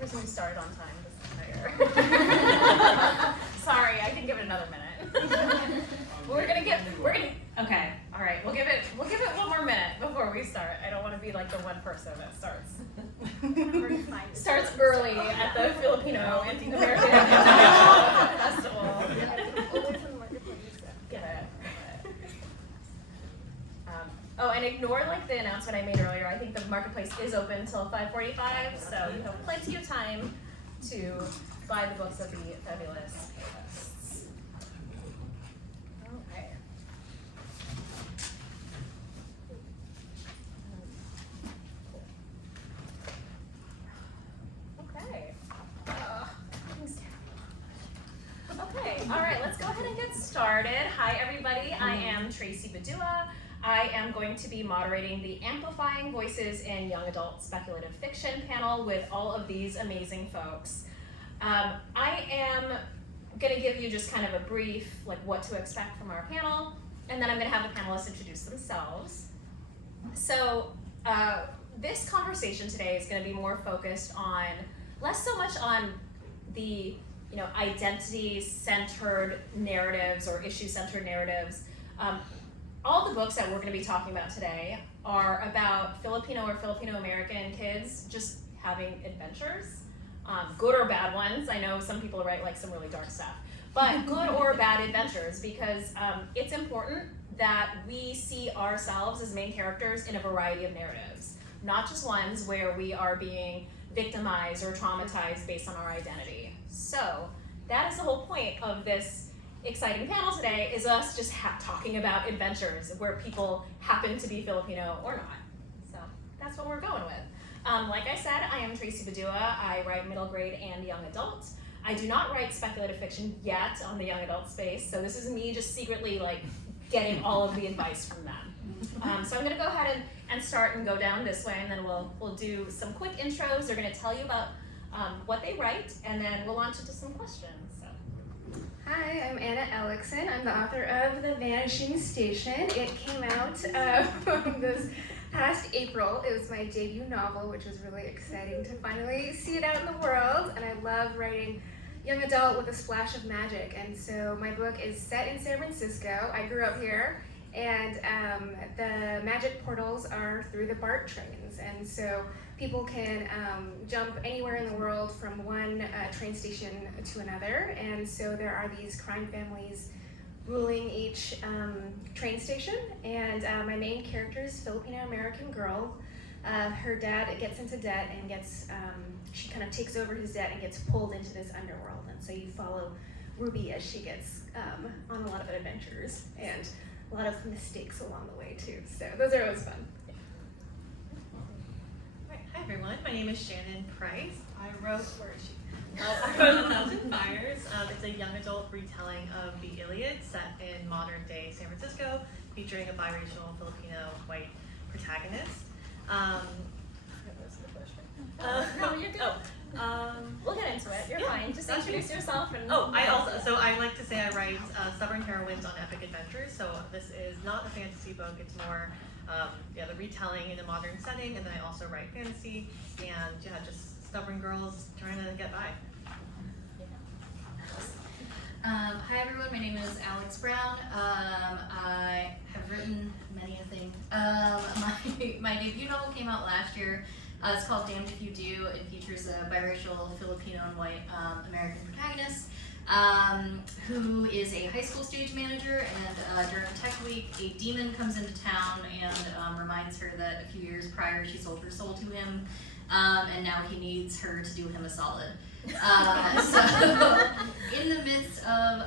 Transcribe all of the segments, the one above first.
person who started on time this entire. Sorry, I can give it another minute. Okay, all right, we'll give it one more minute before we start. I don't want to be like the one person that starts early at the Filipino and American Festival. Get it. Oh, and ignore like the announcement I made earlier. I think the marketplace is open until 5:45, so you have plenty of time to buy the books of the fabulous posts. Okay. Okay. Okay. All right. Let's go ahead and get started. Hi, everybody. I am Tracy Badua. I am going to be moderating the Amplifying Voices in Young Adult Speculative Fiction panel with all of these amazing folks. I am going to give you just kind of a brief, like what to expect from our panel, and then I'm going to have the panelists introduce themselves. So this conversation today is going to be more focused on, less so much on the identity-centered narratives or issue-centered narratives. All the books that we're going to be talking about today are about Filipino or Filipino-American kids just having adventures, good or bad ones. I know some people write like some really dark stuff, but good or bad adventures, because it's important that we see ourselves as main characters in a variety of narratives, not just ones where we are being victimized or traumatized based on our identity. So that is the whole point of this exciting panel today, is us just talking about adventures where people happen to be Filipino or not. So that's what we're going with. Like I said, I am Tracy Badua. I write middle grade and young adult. I do not write speculative fiction yet on the young adult space, so this is me just secretly like getting all of the advice from them. So I'm going to go ahead and start and go down this way, and then we'll do some quick intros. They're going to tell you about what they write, and then we'll launch into some questions. Hi, I'm Ellickson. I'm the author of The Vanishing Station. It came out this past April. It was my debut novel, which was really exciting to finally see it out in the world. And I love writing young adult with a splash of magic. And so my book is set in San Francisco. I grew up here. And the magic portals are through the BART trains. And so people can jump anywhere in the world from one train station to another. And so there are these crime families ruling each train station. And my main character is a Filipino-American girl. Her dad gets into debt and she kind of takes over his debt and gets pulled into this underworld. And so you follow Ruby as she gets on a lot of adventures and a lot of mistakes along the way too. So those are always fun. Hi everyone, my name is Shannon Price. I wrote A Thousand Fires. It's a young adult retelling of the Iliad set in modern day San Francisco, featuring a biracial Filipino white protagonist. No, you're good. We'll get into it. You're fine. Just introduce yourself. And I like to say I write stubborn heroines on epic adventures. So this is not a fantasy book. It's more the retelling in a modern setting, and then I also write fantasy and just stubborn girls trying to get by. Hi everyone, my name is Alex Brown. I have written many a thing. My debut novel came out last year. It's called Damned If You Do. It features a biracial Filipino and white American protagonist who is a high school stage manager, and during Tech Week, a demon comes into town and reminds her that a few years prior she sold her soul to him, and now he needs her to do him a solid. So in the midst of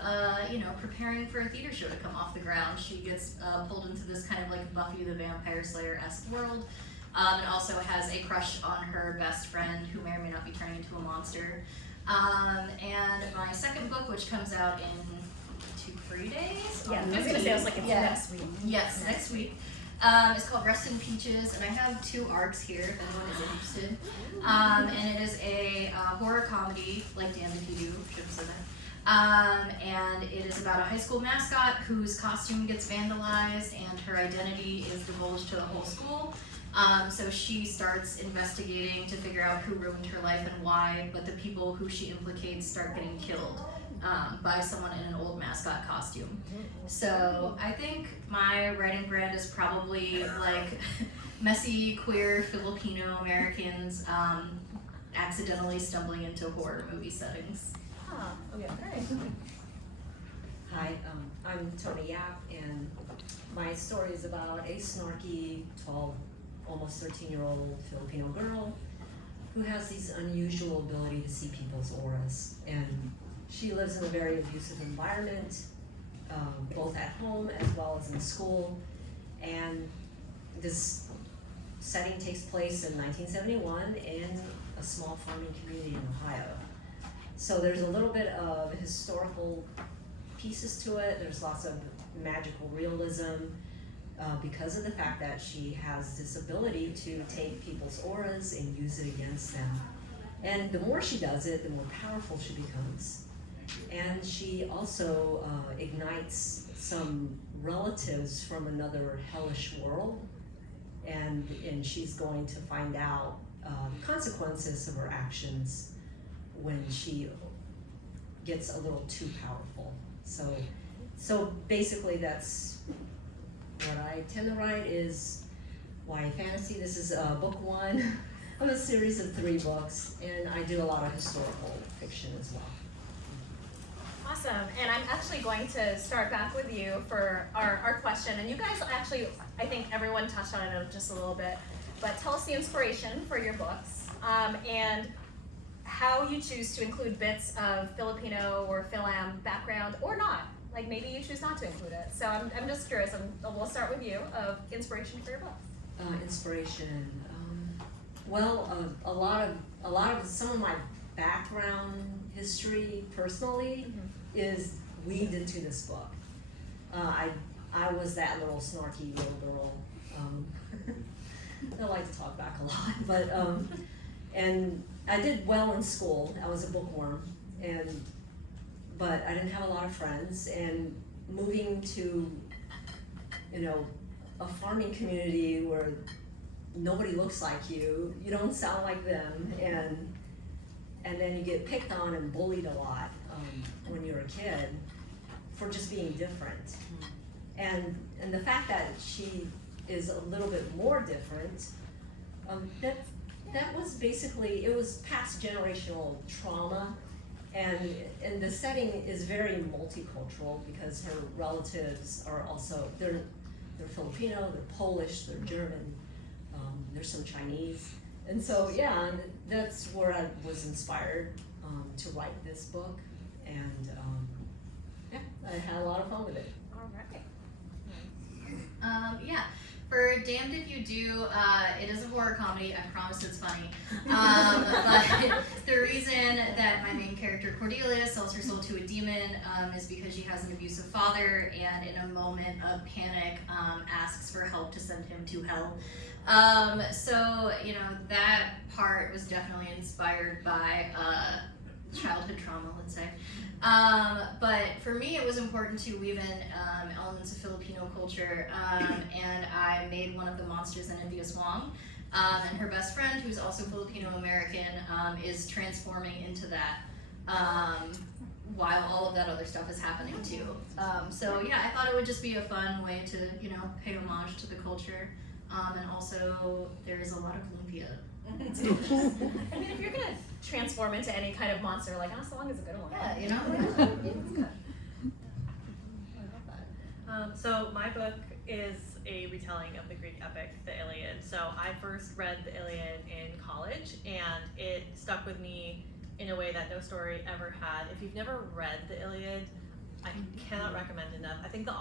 preparing for a theater show to come off the ground, she gets pulled into this kind of like Buffy the Vampire Slayer-esque world, and also has a crush on her best friend who may or may not be turning into a monster. And my second book, which comes out in 2-3 days. Yeah, I was gonna say it's next week. Yes, next week. It's called Rest in Peaches, and I have 2 arcs here if anyone is interested. And it is a horror comedy, like Damned If You Do, should have said that. And it is about a high school mascot whose costume gets vandalized and her identity is divulged to the whole school. So she starts investigating to figure out who ruined her life and why, but the people who she implicates start getting killed by someone in an old mascot costume. So I think my writing brand is probably like messy, queer, Filipino Americans accidentally stumbling into horror movie settings. Oh, okay, great. Hi, I'm Toni Yap, and my story is about a snarky, 12, almost 13-year-old Filipino girl who has this unusual ability to see people's auras. And she lives in a very abusive environment, both at home as well as in school. And this setting takes place in 1971 in a small farming community in Ohio. So there's a little bit of historical pieces to it. There's lots of magical realism because of the fact that she has this ability to take people's auras and use it against them. And the more she does it, the more powerful she becomes. And she also ignites some relatives from another hellish world, and she's going to find out the consequences of her actions when she gets a little too powerful. So basically that's what I tend to write is YA fantasy. This is book 1 of a series of 3 books, and I do a lot of historical fiction as well. Awesome, and I'm actually going to start back with you for our question. And you guys actually, I think everyone touched on it just a little bit, but tell us the inspiration for your books and how you choose to include bits of Filipino or Philam background or not. Like maybe you choose not to include it. So I'm just curious, we'll start with you, of inspiration for your books. Inspiration, a lot of some of my background history personally is weaved into this book. I was that little snarky little girl. I like to talk back a lot, but and I did well in school. I was a bookworm, but I didn't have a lot of friends. And moving to, a farming community where nobody looks like you, you don't sound like them, and then you get picked on and bullied a lot when you're a kid for just being different. And the fact that she is a little bit more different, that was basically, it was past generational trauma, and the setting is very multicultural because her relatives are also, they're Filipino, they're Polish, they're German, there's some Chinese. And so, yeah, that's where I was inspired to write this book, and yeah, I had a lot of fun with it. All right. Yeah, for Damned If You Do, it is a horror comedy. I promise it's funny. But the reason that my main character Cordelia sells her soul to a demon is because she has an abusive father, and in a moment of panic asks for help to send him to hell. So, that part was definitely inspired by childhood trauma, let's say. But for me, it was important to weave in elements of Filipino culture, and I made one of the monsters an Envious Wong, and her best friend, who's also Filipino-American, is transforming into that while all of that other stuff is happening too. So yeah, I thought it would just be a fun way to, pay homage to the culture. And also, there is a lot of lumpia. I mean, if you're gonna transform into any kind of monster, like Asalong is a good one. Yeah, It's good. I love that. So my book is a retelling of the Greek epic, the Iliad. So I first read the Iliad in college, and it stuck with me in a way that no story ever had. If you've never read the Iliad, I cannot recommend enough. I think the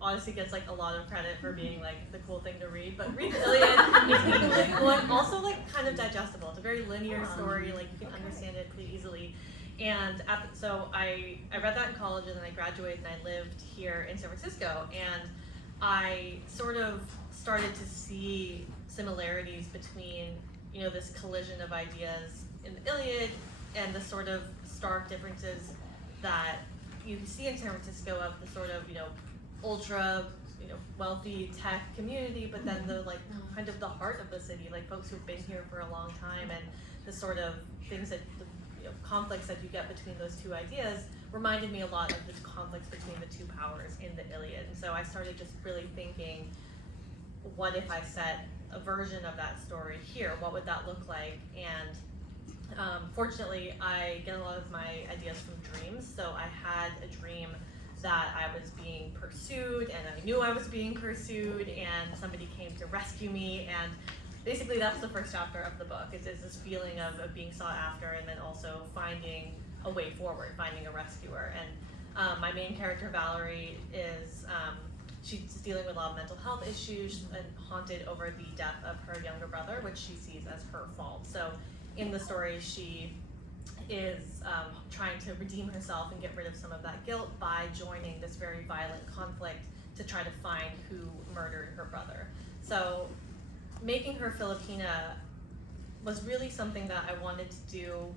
Odyssey gets like a lot of credit for being like the cool thing to read, but read the Iliad. It's equally cool and also like kind of digestible. It's a very linear story, like you can understand it pretty easily. And so I read that in college, and then I graduated and I lived here in San Francisco, and I sort of started to see similarities between this collision of ideas in the Iliad and the sort of stark differences that you see in San Francisco of the sort of, ultra wealthy tech community, but then the like kind of the heart of the city, like folks who've been here for a long time, and the sort of things that conflicts that you get between those two ideas reminded me a lot of the conflicts between the two powers in the Iliad. And so I started just really thinking, what if I set a version of that story here? What would that look like? And fortunately, I get a lot of my ideas from dreams. So I had a dream that I was being pursued, and I knew I was being pursued, and somebody came to rescue me. And basically, that's the first chapter of the book. It's this feeling of being sought after, and then also finding a way forward, finding a rescuer. And my main character, Valerie, is she's dealing with a lot of mental health issues and haunted over the death of her younger brother, which she sees as her fault. So in the story, she is trying to redeem herself and get rid of some of that guilt by joining this very violent conflict to try to find who murdered her brother. So making her Filipina was really something that I wanted to do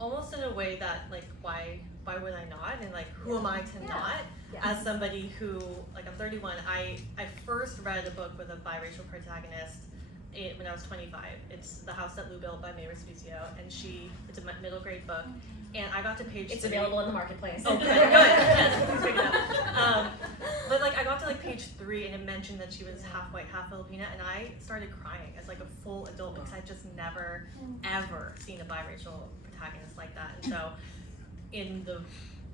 almost in a way that, like, why would I not? And like, who am I to not? As somebody who, like, I'm 31, I first read a book with a biracial protagonist when I was 25. It's The House That Lou Built by May Respicio, and it's a middle grade book. And I got to page 3. Available in the marketplace. Oh, good, yes, please pick it up. But like, I got to like page 3, and it mentioned that she was half white, half Filipina, and I started crying as like a full adult because I'd just never, ever seen a biracial protagonist like that. And so, in the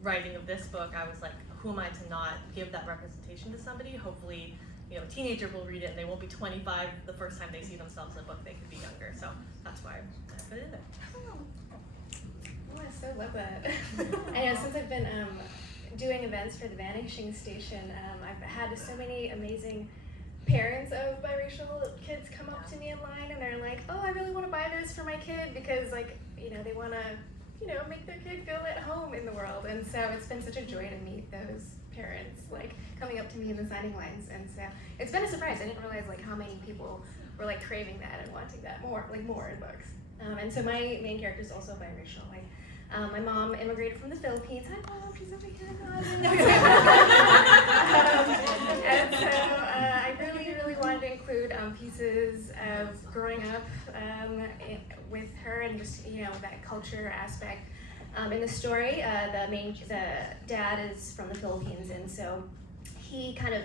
writing of this book, I was like, who am I to not give that representation to somebody? Hopefully, a teenager will read it and they won't be 25 the first time they see themselves in a book. They could be younger. So that's why I put it in there. Oh, I so love that. I know, since I've been doing events for the Vanishing Station, I've had so many amazing parents of biracial kids come up to me in line, and they're like, oh, I really want to buy this for my kid because, like, they want to, make their kid feel at home in the world. And so it's been such a joy to meet those parents, like, coming up to me in the signing lines. And so it's been a surprise. I didn't realize, like, how many people were, like, craving that and wanting that more in books. And so my main character is also biracial. Like, my mom immigrated from the Philippines. Hi, Mom. She's over here. And so I really, really wanted to include pieces of growing up with her and just, that culture aspect. In the story, the dad is from the Philippines, and so he kind of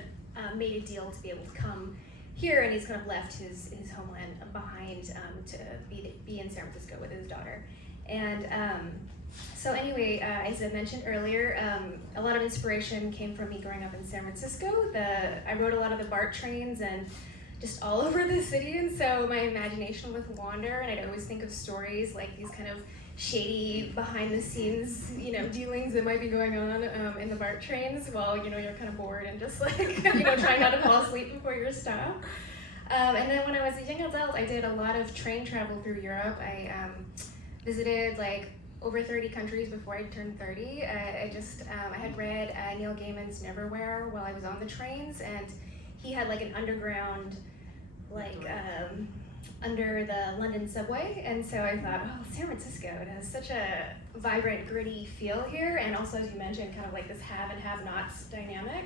made a deal to be able to come here, and he's kind of left his homeland behind to be in San Francisco with his daughter. And so anyway, as I mentioned earlier, a lot of inspiration came from me growing up in San Francisco. I rode a lot of the BART trains and just all over the city, and so my imagination would wander, and I'd always think of stories like these kind of shady behind the scenes, dealings that might be going on in the BART trains while, you're kind of bored and just like, trying not to fall asleep before your stop. And then when I was a young adult, I did a lot of train travel through Europe. I visited like over 30 countries before I turned 30. I had read Neil Gaiman's Neverwhere while I was on the trains, and he had like an underground, like, under the London subway, and so I thought, oh, San Francisco, it has such a vibrant, gritty feel here, and also, as you mentioned, kind of like this have and have-nots dynamic,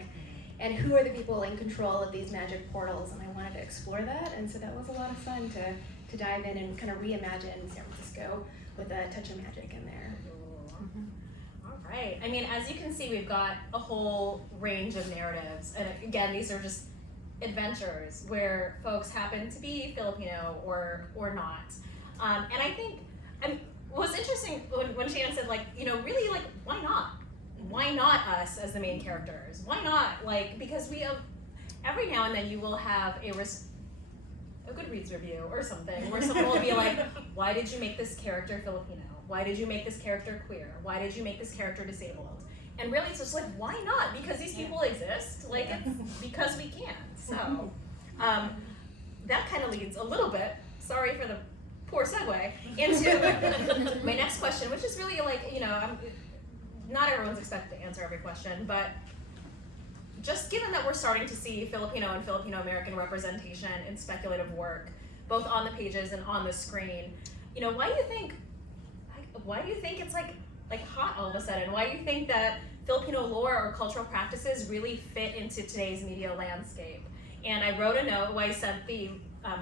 and who are the people in control of these magic portals, and I wanted to explore that, and so that was a lot of fun to dive in and kind of reimagine San Francisco with a touch of magic in there. All right. I mean, as you can see, we've got a whole range of narratives, and again, these are just adventures where folks happen to be Filipino or not. And I think, what's interesting when Shannon said, like, really, like, why not? Why not us as the main characters? Why not? Like, because we have, every now and then you will have a Goodreads review or something where someone will be like, why did you make this character Filipino? Why did you make this character queer? Why did you make this character disabled? And really, it's just like, why not? Because these people exist. Like, it's because we can. So, that kind of leads a little bit, sorry for the poor segue, into my next question, which is really like, not everyone's expected to answer every question, but just given that we're starting to see Filipino and Filipino American representation in speculative work, both on the pages and on the screen, why do you think it's like hot all of a sudden? Why do you think that Filipino lore or cultural practices really fit into today's media landscape. And I wrote a note, I sent the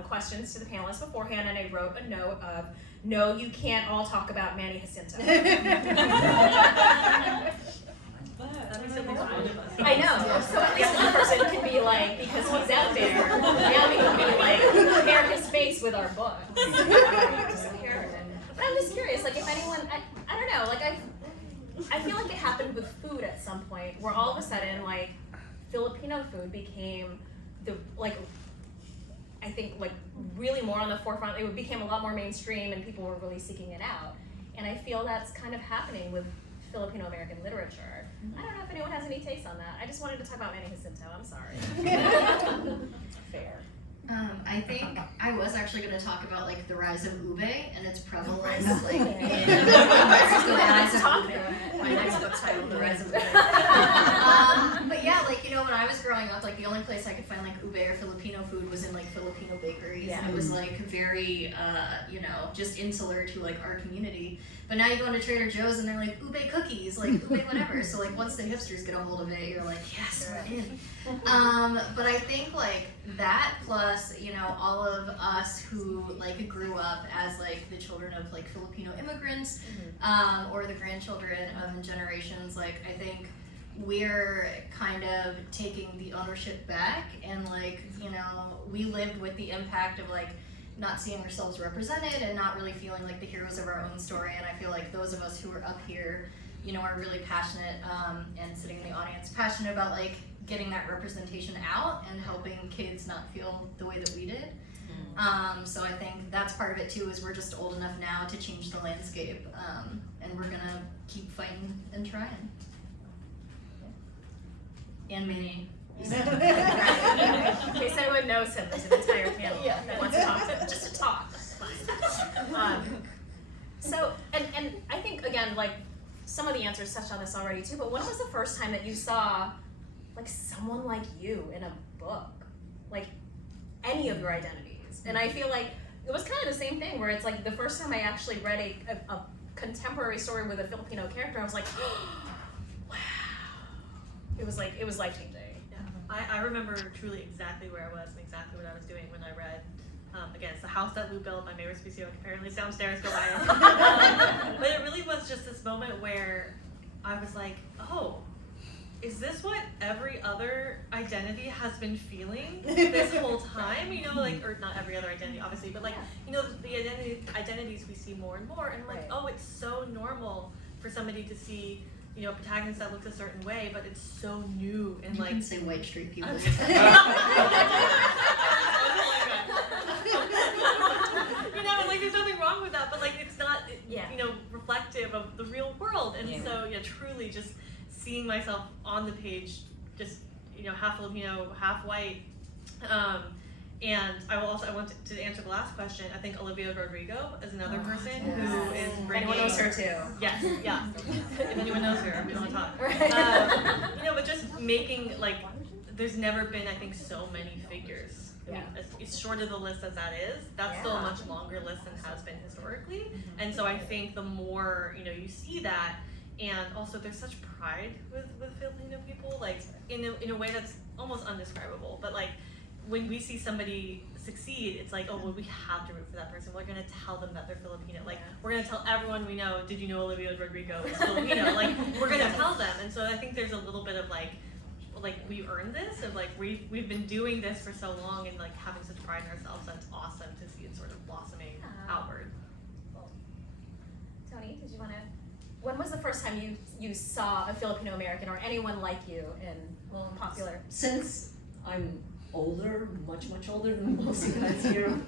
questions to the panelists beforehand, and I wrote a note of, no, you can't all talk about Manny Jacinto. I know, so at least one person can be like, because he's out there, now we can be like, compare his face with our books. Just compare it. But I'm just curious, like if anyone, I don't know, like I feel like it happened with food at some point, where all of a sudden, like, Filipino food became the, like, I think, like, really more on the forefront. It became a lot more mainstream, and people were really seeking it out. And I feel that's kind of happening with Filipino American literature. I don't know if anyone has any takes on that. I just wanted to talk about Manny Jacinto. I'm sorry. Fair. I think I was actually going to talk about like the rise of ube and its prevalence, like in Let's talk about it. My next book's titled The Rise of Ube. but yeah, like, you know, when I was growing up, like the only place I could find like ube or Filipino food was in like Filipino bakeries, and it was like very, you know, just insular to like our community. But now you go into Trader Joe's and they're like ube cookies, like ube whatever. So like once the hipsters get a hold of it, you're like, yes, we're in. But I think like that plus, you know, all of us who like grew up as like the children of like Filipino immigrants, or the grandchildren of generations, like I think we're kind of taking the ownership back, and like, you know, we lived with the impact of like not seeing ourselves represented and not really feeling like the heroes of our own story. And I feel like those of us who are up here, you know, are really passionate, and sitting in the audience, passionate about like getting that representation out and helping kids not feel the way that we did. So I think that's part of it too, is we're just old enough now to change the landscape, and we're gonna keep fighting and trying. And Manny. In case anyone knows him, there's an entire panel that wants to talk to him, just to talk. That's fine. So, and I think again, like some of the answers touched on this already too. But when was the first time that you saw, like, someone like you in a book, like any of your identities? And I feel like it was kind of the same thing, where it's like the first time I actually read a contemporary story with a Filipino character, I was like, wow. It was life-changing. I remember truly exactly where I was and exactly what I was doing when I read, again, it's the house that Lou built by Mavis Bucio, apparently downstairs, go buy it. But it really was just this moment where I was like, oh, is this what every other identity has been feeling this whole time? You know, like, or not every other identity, obviously, but like, you know, the identities we see more and more, and I'm like, oh, it's so normal for somebody to see, you know, a protagonist that looks a certain way, but it's so new and like. You can say white straight people. You know, like there's nothing wrong with that, but like it's not, you know, reflective of the real world. And so, yeah, truly just seeing myself on the page, just, you know, half Filipino, half white. And I want to answer the last question. I think Olivia Rodrigo is another person who is bringing. Anyone knows her too. Yes, yeah. If anyone knows her, we want to talk. You know, but just making, like, there's never been, I think, so many figures. I mean, as short of the list as that is, that's still a much longer list than has been historically. And so I think the more, you know, you see that, and also there's such pride with Filipino people, like in a way that's almost undescribable. But like, when we see somebody succeed, it's like, oh, well, we have to root for that person. We're gonna tell them that they're Filipino. Like, we're gonna tell everyone we know, did you know Olivia Rodrigo is Filipino? Like, we're gonna tell them. And so I think there's a little bit of like we earned this, of like we've been doing this for so long, and like having such pride in ourselves. That's awesome to see it sort of blossoming outward. Cool. Toni, did you want to? When was the first time you saw a Filipino American or anyone like you in popular? Since I'm older, much older than most of you guys here,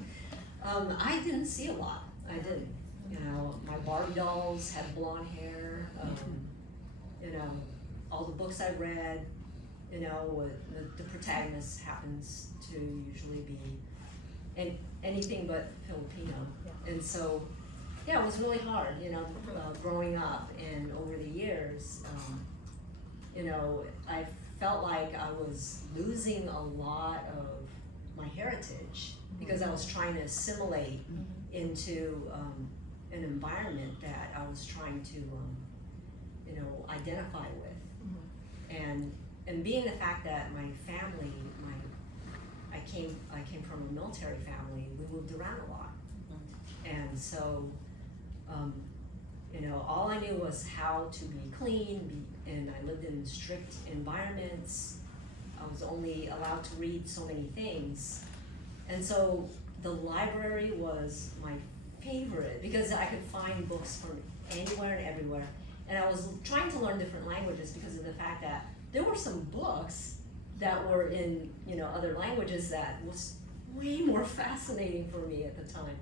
I didn't see a lot. I didn't. You know, my Barbie dolls had blonde hair. You know, all the books I read, you know, the protagonist happens to usually be anything but Filipino. And so, yeah, it was really hard, you know, growing up, and over the years, you know, I felt like I was losing a lot of my heritage because I was trying to assimilate into an environment that I was trying to, you know, identify with. and being the fact that my family, I came from a military family, we moved around a lot. And so, you know, all I knew was how to be clean, and I lived in strict environments. I was only allowed to read so many things. And so the library was my favorite because I could find books from anywhere and everywhere. And I was trying to learn different languages because of the fact that there were some books that were in, you know, other languages that was way more fascinating for me at the time.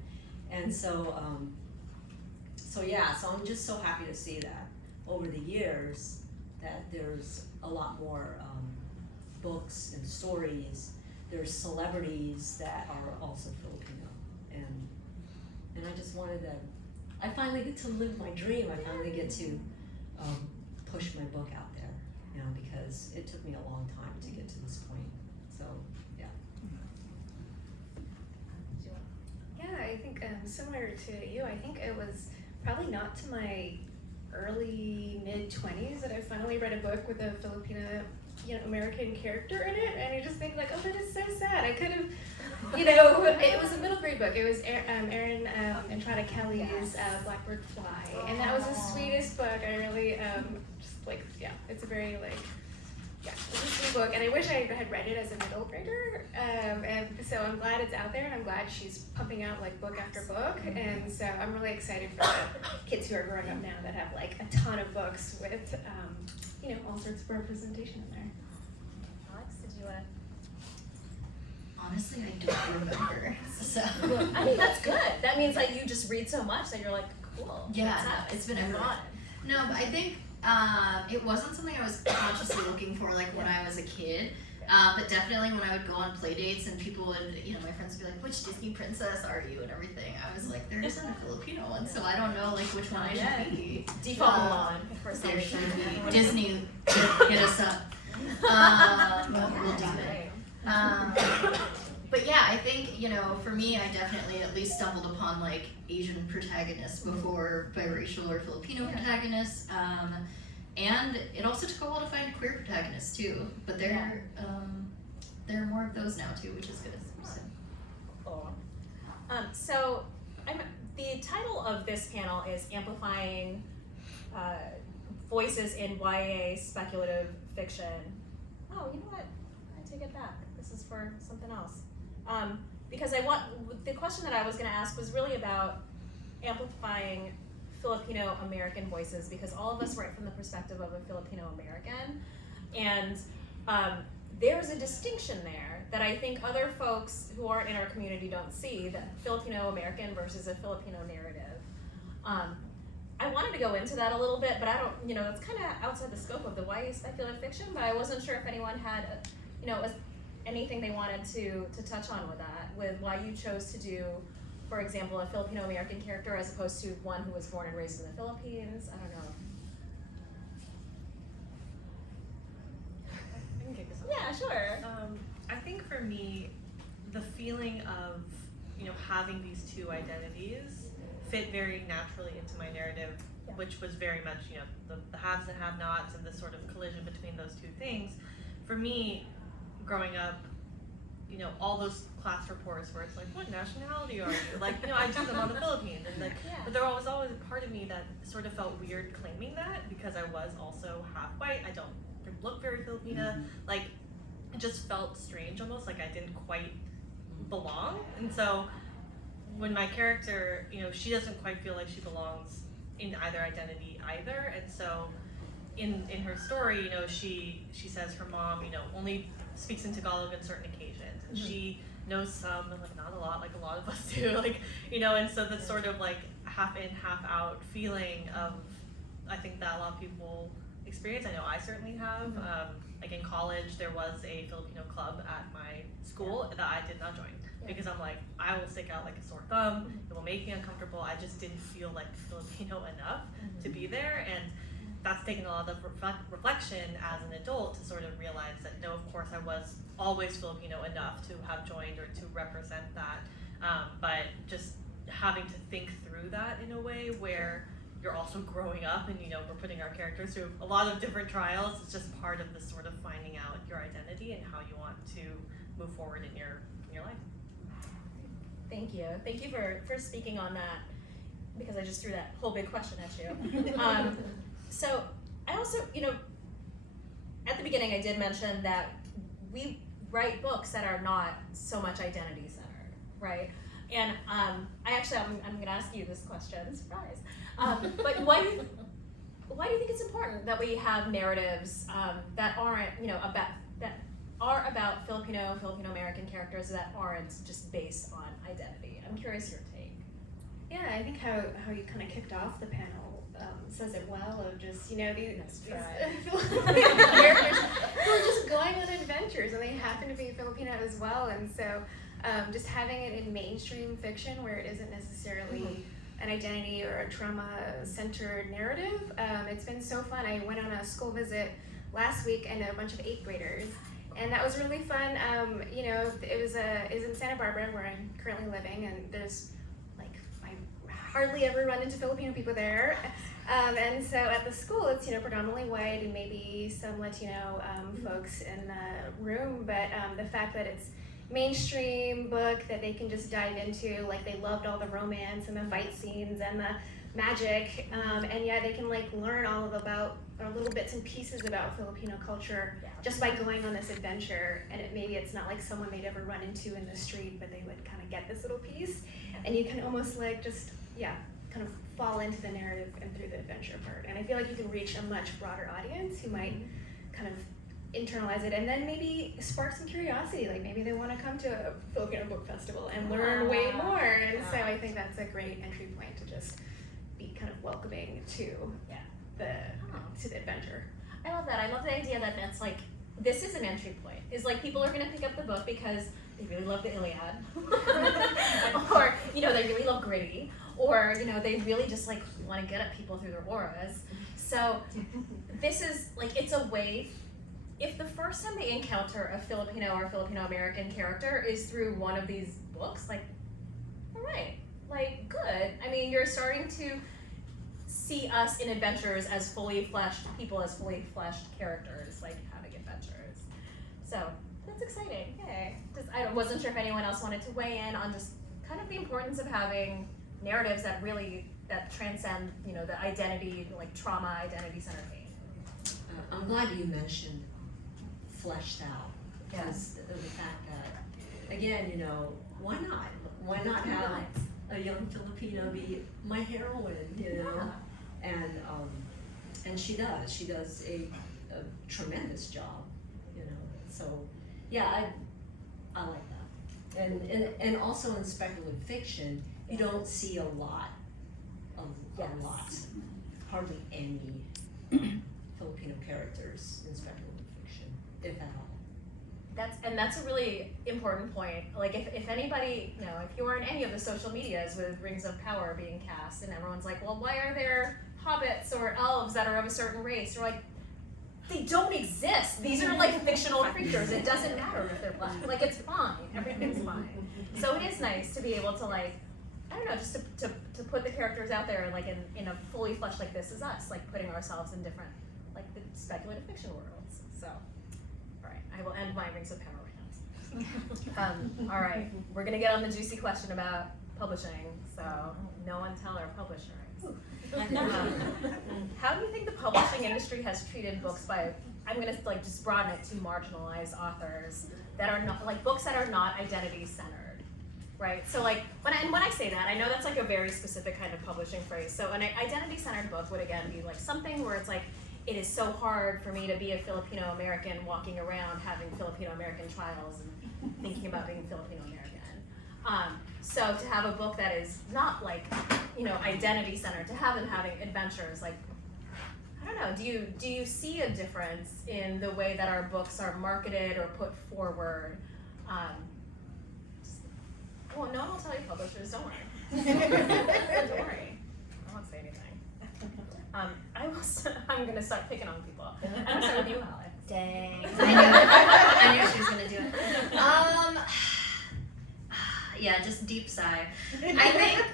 And so, so I'm just so happy to see that over the years that there's a lot more books and stories. There's celebrities that are also Filipino, and I just wanted to. I finally get to live my dream. I finally get to push my book out there, you know, because it took me a long time to get to this point. So, yeah. Yeah, I think similar to you, I think it was probably not to my early mid-20s that I finally read a book with a Filipino, you know, American character in it, and I just think like, oh, that is so sad. I could have, you know, it was a middle grade book. It was Erin Entrada Kelly's Blackbird Fly, and that was the sweetest book. I really just like, yeah, it's a very like, yeah, it's a sweet book, and I wish I had read it as a middle grader. And so I'm glad it's out there, and I'm glad she's pumping out like book after book. And so I'm really excited for the kids who are growing up now that have like a ton of books with, you know, all sorts of representation in there. Alex, did you want Honestly, I don't remember. So to? I mean, that's good. That means like you just read so much that you're like, cool. yeah, that's no, nice. it's been a Move lot. on. No, but I think it wasn't something I was consciously looking for like when I was a kid. But definitely when I would go on play dates and people would, you know, my friends would be like, which Disney princess are you and everything. I was like, there isn't a Filipino one, so I don't know like which one I should be. Default Mulan for some There reason. should be. Disney, hit us up. We'll do it. But yeah, I think, you know, for me, I definitely at least stumbled upon like Asian protagonists before biracial or Filipino protagonists. And it also took a while to find queer protagonists too, but there are more of those now too, which is good. So. Cool. So the title of this panel is Amplifying Voices in YA Speculative Fiction. Oh, you know what? I take it back. This is for something else. Because the question that I was going to ask was really about amplifying Filipino American voices, because all of us write from the perspective of a Filipino American, and there's a distinction there that I think other folks who aren't in our community don't see, that Filipino American versus a Filipino narrative. I wanted to go into that a little bit, but I don't, you know, it's kind of outside the scope of the YA speculative fiction, but I wasn't sure if anyone had, anything they wanted to touch on with that, with why you chose to do, for example, a Filipino American character as opposed to one who was born and raised in the Philippines. I don't know. I can kick this off. Yeah, sure. I think for me, the feeling of, you know, having these two identities fit very naturally into my narrative, which was very much, you know, the haves and have-nots and this sort of collision between those two things. For me, growing up, you know, all those class reports where it's like, what nationality are you? Like, you know, I do them on the Philippines, and like, but there was always a part of me that sort of felt weird claiming that, because I was also half white. I don't look very Filipina. Like, it just felt strange almost, like I didn't quite belong. And so when my character, you know, she doesn't quite feel like she belongs in either identity either. And so in her story, you know, she says her mom, you know, only speaks in Tagalog on certain occasions, and she knows some, and like not a lot, like a lot of us do, like, you know, and so that's sort of like half in, half out feeling of, I think that a lot of people experience. I know I certainly have. Like in college, there was a Filipino club at my school that I did not join, because I'm like, I will stick out like a sore thumb, it will make me uncomfortable. I just didn't feel like Filipino enough to be there, and that's taken a lot of reflection as an adult to sort of realize that no, of course I was always Filipino enough to have joined or to represent that, but just having to think through that in a way where you're also growing up, and we're putting our characters through a lot of different trials. It's just part of the sort of finding out your identity and how you want to move forward in your life. Thank you for speaking on that, because I just threw that whole big question at you. So I also, at the beginning I did mention that we write books that are not so much identity centered, right? And I'm gonna ask you this question, surprise. But why do you think it's important that we have narratives that aren't, about Filipino American characters that aren't just based on identity? I'm curious your take. Yeah, I think how you kind of kicked off the panel says it well, of just, these characters who are just going on adventures, and they happen to be Filipino as well, and so just having it in mainstream fiction where it isn't necessarily an identity or a trauma-centered narrative, it's been so fun. I went on a school visit last week and a bunch of 8th graders, and that was really fun. It was in Santa Barbara, where I'm currently living, and there's I hardly ever run into Filipino people there. And so at the school, it's predominantly white and maybe some Latino folks in the room, but the fact that it's mainstream book that they can just dive into, they loved all the romance and the fight scenes and the magic, and yeah, they can learn all about little bits and pieces about Filipino culture just by going on this adventure. And maybe it's not someone they'd ever run into in the street, but they would kind of get this little piece, and you can almost kind of fall into the narrative and through the adventure part. And I feel like you can reach a much broader audience who might kind of internalize it, and then maybe spark some curiosity. Maybe they want to come to a Filipino book festival and learn way more. And so I think that's a great entry point to just be kind of welcoming to the adventure. I love that. I love the idea that that's this is an entry point. Is people are gonna pick up the book because they really love the Iliad, or they really love gritty, or they really just want to get at people through their auras. So this is it's a way. If the first time they encounter a Filipino or Filipino American character is through one of these books, all right, good. I mean, you're starting to see us in adventures as fully fleshed people, as fully fleshed characters, having adventures. So that's exciting. Yay. I wasn't sure if anyone else wanted to weigh in on just kind of the importance of having narratives that transcend, the identity, trauma, identity-centered thing. I'm glad you mentioned fleshed out, because of the fact that, again, why not? Why not have a young Filipino be my heroine, And she does a tremendous job, So yeah, I like that. And also in speculative fiction, you don't see a lot, hardly any Filipino characters in speculative fiction, if at all. That's a really important point. If anybody, if you're in any of the social medias with Rings of Power being cast, and everyone's well, why are there hobbits or elves that are of a certain race? You're they don't exist. These are fictional creatures. It doesn't matter if they're black. It's fine. Everything's fine. So it is nice to be able to I don't know, just to put the characters out there in a fully fleshed This Is Us, putting ourselves in different the speculative fiction worlds. So all right, I will end my Rings of Power right now. All right, we're gonna get on the juicy question about publishing. So no one tell our publishers. How do you think the publishing industry has treated books by, I'm gonna just broaden it to marginalized authors that are not books that are not identity centered, right? So when I say that, I know that's a very specific kind of publishing phrase. So an identity centered book would again be something where it's it is so hard for me to be a Filipino American walking around having Filipino American trials and thinking about being Filipino American. So to have a book that is not identity centered, to have them having adventures, I don't know, do you see a difference in the way that our books are marketed or put forward? Well, no one will tell you publishers, don't worry. Don't worry. I won't say anything. I'm gonna start picking on people. I'm gonna start with you, Alex. Dang. I knew she was gonna do it. Yeah, just deep sigh. I think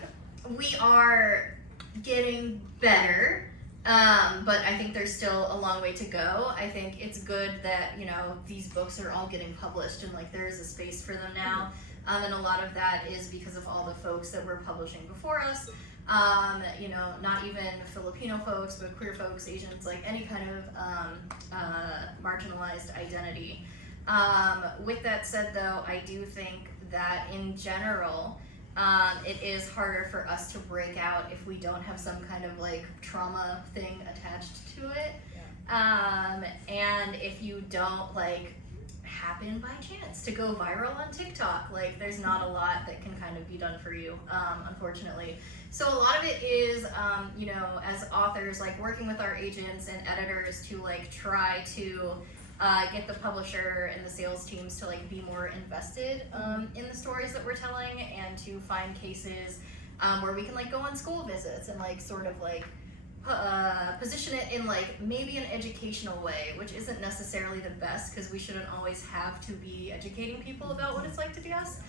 we are getting better. But I think there's still a long way to go. I think it's good that, you know, these books are all getting published and like there is a space for them now. And a lot of that is because of all the folks that were publishing before us. You know, not even Filipino folks, but queer folks, Asians, like any kind of marginalized identity. With that said though, I do think that in general, it is harder for us to break out if we don't have some kind of like trauma thing attached to it. And if you don't like happen by chance to go viral on TikTok, like there's not a lot that can kind of be done for you, unfortunately. So a lot of it is, you know, as authors, like working with our agents and editors to like try to get the publisher and the sales teams to like be more invested in the stories that we're telling, and to find cases where we can like go on school visits and like sort of like position it in like maybe an educational way, which isn't necessarily the best because we shouldn't always have to be educating people about what it's like to be us.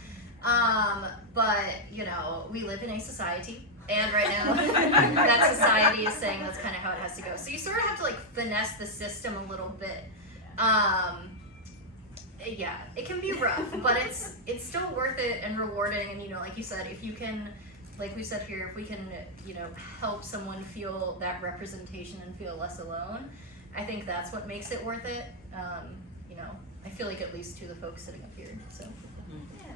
But you know, we live in a society, and right now that society is saying that's kind of how it has to go. So you sort of have to like finesse the system a little bit. Yeah, it can be rough, but it's still worth it and rewarding. And you know, like you said, if you can, like we said here, if we can, you know, help someone feel that representation and feel less alone, I think that's what makes it worth it. You know, I feel like at least to the folks sitting up here. So. Yeah.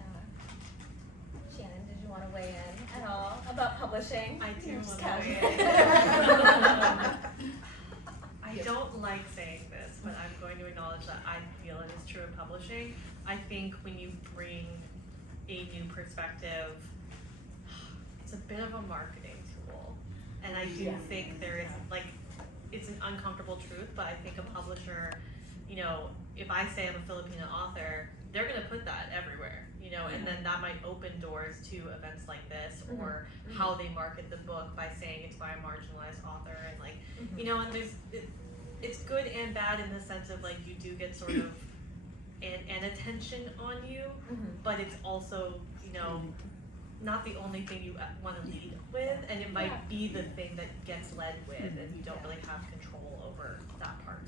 Shannon, did you want to weigh in at all about publishing? I do Just want to casual. weigh in. I don't like saying this, but I'm going to acknowledge that I feel it is true in publishing. I think when you bring a new perspective, it's a bit of a marketing tool. And I do think there is, like, it's an uncomfortable truth, but I think a publisher, you know, if I say I'm a Filipino author, they're gonna put that everywhere, you know, and then that might open doors to events like this, or how they market the book by saying it's by a marginalized author, and like, you know, and it's good and bad in the sense of like you do get sort of an attention on you, but it's also, you know, not the only thing you want to lead with, and it might be the thing that gets led with, and you don't really have control over that part.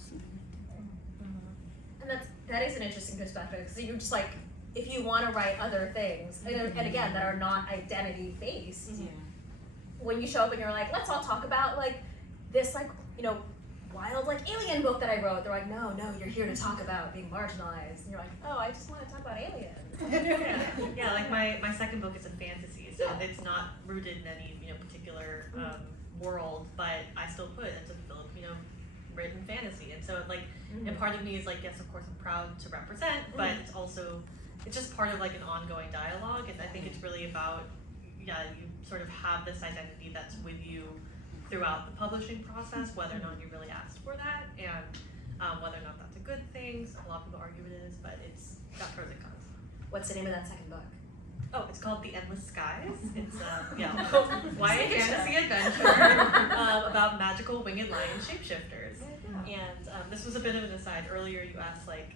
And that is an interesting perspective, because you're just like, if you want to write other things, and again, that are not identity based, when you show up and you're like, let's all talk about like this, like, you know, wild like alien book that I wrote, they're like, no, you're here to talk about being marginalized, and you're like, oh, I just want to talk about aliens. Yeah, like my second book is a fantasy, so it's not rooted in any, you know, particular world, but I still put it as a Filipino written fantasy, and so like, and part of me is like, yes, of course I'm proud to represent, but it's also, it's just part of like an ongoing dialogue, and I think it's really about, you sort of have this identity that's with you throughout the publishing process, whether or not you really asked for that, and whether or not that's a good thing. So a lot of people argue it is, but it's got pros and cons. What's the name of that second book? Oh, it's called The Endless Skies. It's YA fantasy adventure about magical winged lion shapeshifters. And this was a bit of an aside. Earlier you asked like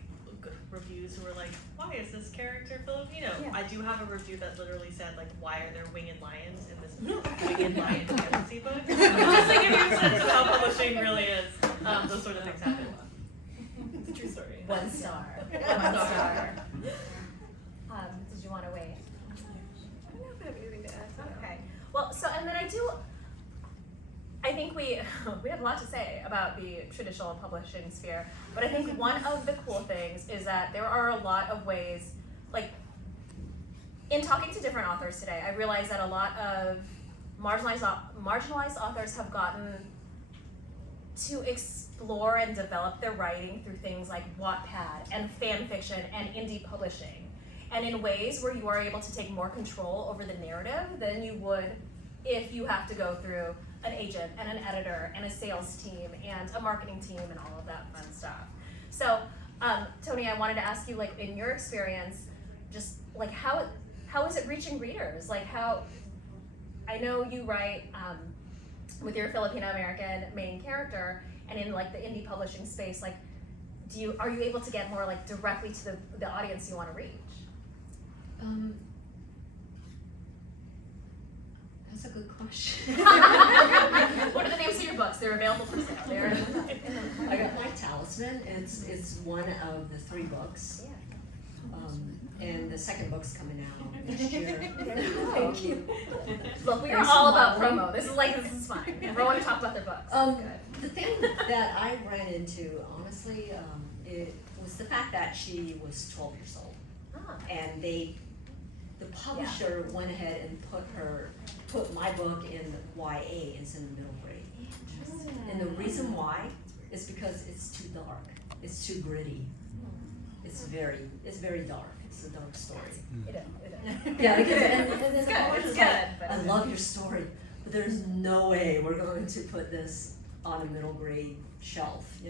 reviews who were like, why is this character Filipino? I do have a review that literally said like, why are there winged lions in this winged lion fantasy book? Just to give you a sense of how publishing really is. Those sort of things happen. It's a true story. 1 star. 1 star. Did you want to wait? I don't know if I have anything to add. Okay. Well, so, and then I think we have a lot to say about the traditional publishing sphere, but I think one of the cool things is that there are a lot of ways, like, in talking to different authors today, I realized that a lot of marginalized authors have gotten to explore and develop their writing through things like Wattpad and fan fiction and indie publishing, and in ways where you are able to take more control over the narrative than you would if you have to go through an agent and an editor and a sales team and a marketing team and all of that fun stuff. So, Toni, I wanted to ask you, like, in your experience, just like how is it reaching readers? Like, how, I know you write with your Filipino American main character, and in like the indie publishing space, like, are you able to get more like directly to the audience you want to reach? That's a good question. your books. They're available for sale. They're I got my talisman. It's one of the 3 books. And the second book's coming out next year. Thank you. Look, we are Thanks, all about Mom. promo. This is fun. Everyone talk about their books. Good. The thing that I ran into, honestly, it was the fact that she was 12 years old. And the publisher went ahead and put my book in YA instead of middle grade. Interesting. And the reason why is because it's too dark. It's too gritty. It's very dark. It's a dark story. It is. Yeah, because It's good. It's good. But I love your story, but there's no way we're going to put this on a middle grade shelf,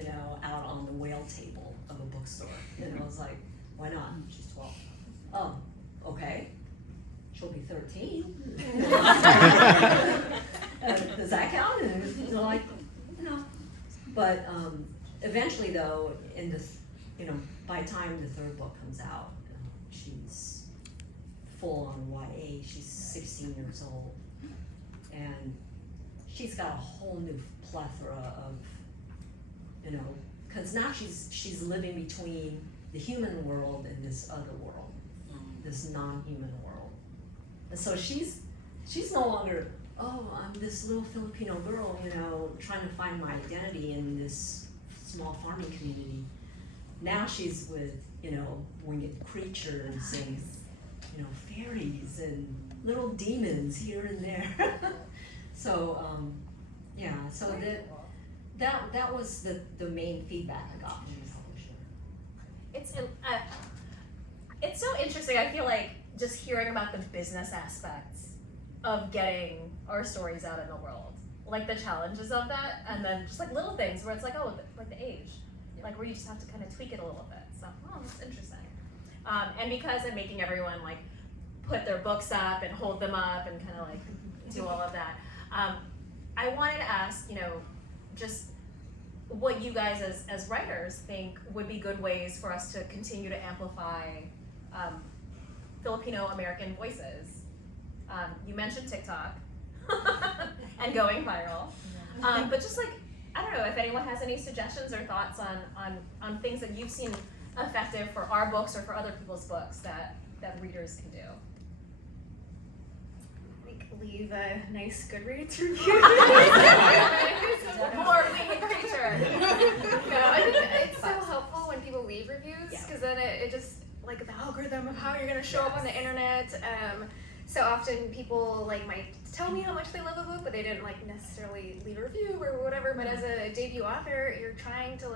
out on the whale table of a bookstore. I was like, why not? She's 12. Oh, okay. She'll be 13. Does that count? And they're like, no. But eventually, though, by the time the 3rd book comes out, she's full on YA. She's 16 years old, and she's got a whole new plethora of, because now she's living between the human world and this other world, this non-human world, and so she's no longer, oh, I'm this little Filipino girl, trying to find my identity in this small farming community. Now she's with, winged creatures and, fairies and little demons here and there. So, so that was the main feedback I got from the publisher. It's so interesting. I feel like just hearing about the business aspects of getting our stories out in the world, like the challenges of that, and then just like little things where it's like, oh, like the age. Like where you just have to kind of tweak it a little bit. So, that's interesting. And because I'm making everyone like put their books up and hold them up and kind of like do all of that, I wanted to ask, just what you guys as writers think would be good ways for us to continue to amplify Filipino American voices. You mentioned TikTok and going viral, but just like, I don't know if anyone has any suggestions or thoughts on things that you've seen effective for our books or for other people's books that readers can do. Leave a nice Goodreads review. More winged creature. I think it's so helpful when people leave reviews, because then it just, like the algorithm of how you're going to show up on the internet. So often people might tell me how much they love a book, but they didn't necessarily leave a review or whatever. But as a debut author, you're trying to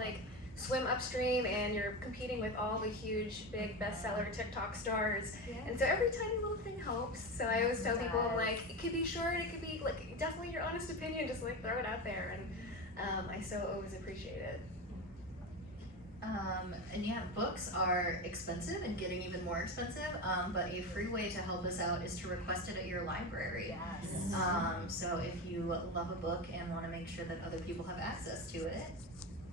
swim upstream, and you're competing with all the huge, big bestseller TikTok stars. And so every tiny little thing helps. So I always tell people, I'm like, it could be short, it could be definitely your honest opinion, just throw it out there. And I so always appreciate it. And yeah, books are expensive and getting even more expensive, but a free way to help us out is to request it at your library. Yes. So if you love a book and want to make sure that other people have access to it,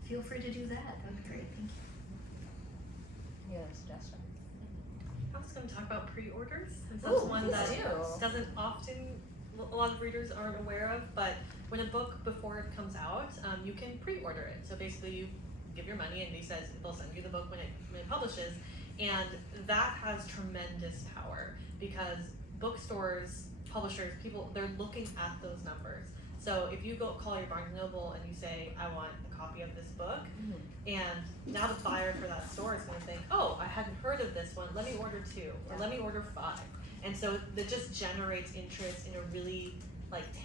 feel free to do that. That would be great. Thank you. Any other suggestions? I was going to talk about pre-orders, since that's one that doesn't often, a lot of readers aren't aware of, but when a book, before it comes out, you can pre-order it. So basically you give your money and he says they'll send you the book when it publishes, and that has tremendous power because bookstores, publishers, people, they're looking at those numbers. So if you go call your Barnes & Noble and you say, I want a copy of this book, and now the buyer for that store is going to think, oh, I hadn't heard of this one, let me order 2, or let me order 5. And so that just generates interest in a really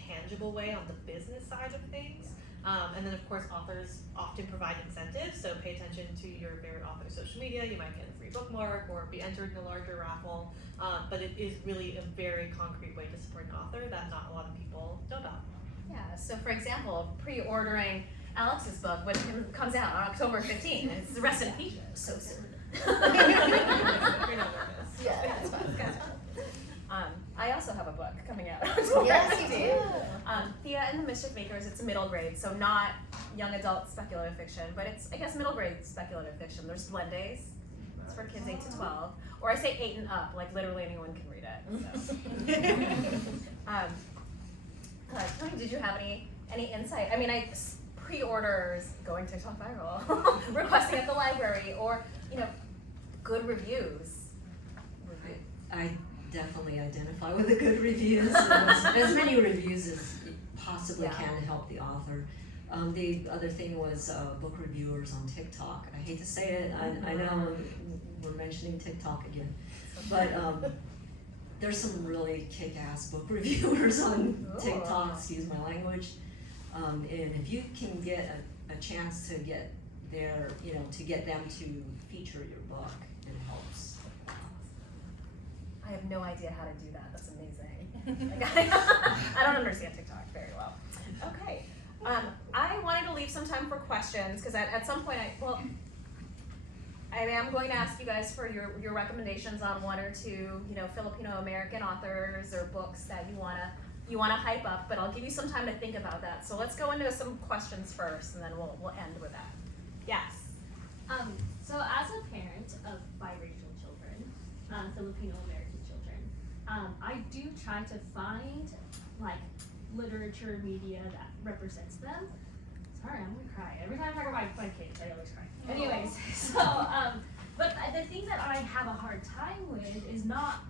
tangible way on the business side of things. And then of course authors often provide incentives, so pay attention to your favorite author's social media. You might get a free bookmark or be entered in a larger raffle, but it is really a very concrete way to support an author that not a lot of people know about. Yeah, so for example, pre-ordering Alex's book when it comes out on October 15th, it's The Rest in Peaches. So soon. You're not nervous. Yeah, it's fun. I also have a book coming out. October Yes, you 15th. Thea and the Mischief Makers, it's middle grade, so not young adult speculative fiction, but it's, I guess, middle grade speculative fiction. There's blend days. It's for kids 8 to 12. Or I say 8 and up, literally anyone can read it. So. Toni, did you have any insight? I mean, pre-orders, going TikTok viral, requesting at the library, or, good reviews. I definitely identify with the good reviews. As many reviews as you possibly can to help the author. The other thing was book reviewers on TikTok. I hate to say it, I know we're mentioning TikTok again, but there's some really kick-ass book reviewers on TikTok, excuse my language. And if you can get a chance to get their, to get them to feature your book, it helps. I have no idea how to do that. That's amazing. I don't understand TikTok very well. Okay. I wanted to leave some time for questions because at some point I am going to ask you guys for your recommendations on one or two, Filipino American authors or books that you wanna hype up, but I'll give you some time to think about that. So let's go into some questions first, and then we'll end with that. Yes. So as a parent of biracial children, Filipino American children, I do try to find literature, media that represents them. Sorry, I'm gonna cry. Every time I talk about my kids, I always cry. Anyways, so, but the thing that I have a hard time with is not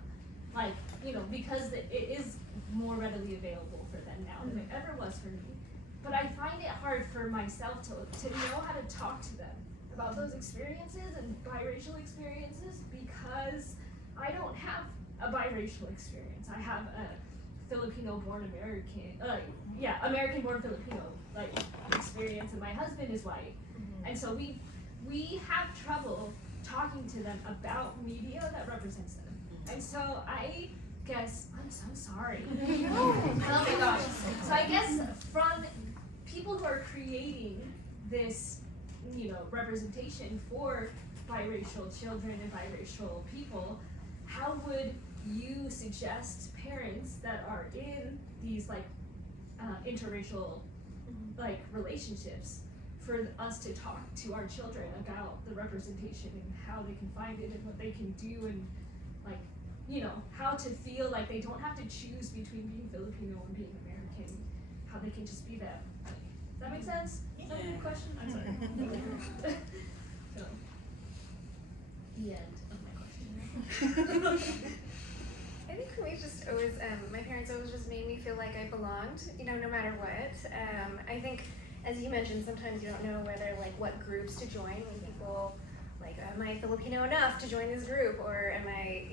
because it is more readily available for them now than it ever was for me. But I find it hard for myself to know how to talk to them about those experiences and biracial experiences because I don't have a biracial experience. I have a Filipino-born American, American-born Filipino experience, and my husband is white, and so we have trouble talking to them about media that represents them, and so I guess I'm so sorry. Oh my gosh! So I guess from people who are creating this, representation for biracial children and biracial people, how would you suggest parents that are in these interracial relationships for us to talk to our children about the representation and how they can find it and what they can do and how to feel like they don't have to choose between being Filipino and being American, how they can just be them. Does that make sense? Is that a good question? I'm sorry. So, the end of my question. I think for me, just always, my parents always just made me feel like I belonged, no matter what. I think, as you mentioned, sometimes you don't know whether, what groups to join when people, am I Filipino enough to join this group, or am I,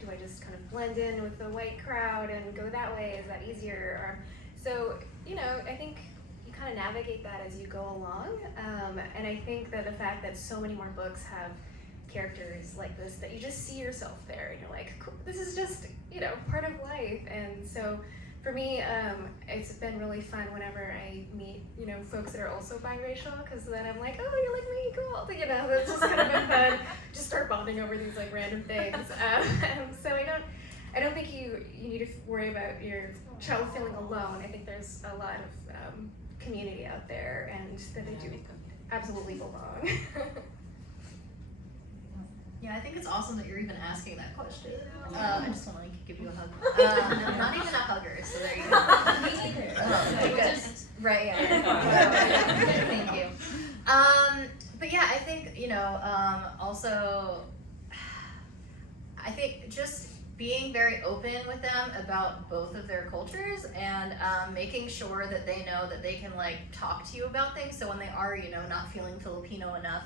do I just kind of blend in with the white crowd and go that way? Is that easier? Or, so, I think you kind of navigate that as you go along, and I think that the fact that so many more books have characters like this, that you just see yourself there and you're like, cool, this is just part of life. And so for me, it's been really fun whenever I meet folks that are also biracial, because then I'm like, oh, you're like me, cool. That's just kind of been fun. Just start bonding over these random things. So I don't think you need to worry about your child feeling alone. I think there's a lot of community out there, and that they do absolutely belong. Yeah, I think it's awesome that you're even asking that question. I just want to give you a hug. No, not even a hugger, so there you go. Me neither. Just, right, yeah. Thank you. But yeah, I think, also, I think just being very open with them about both of their cultures and making sure that they know that they can talk to you about things. So when they are, not feeling Filipino enough,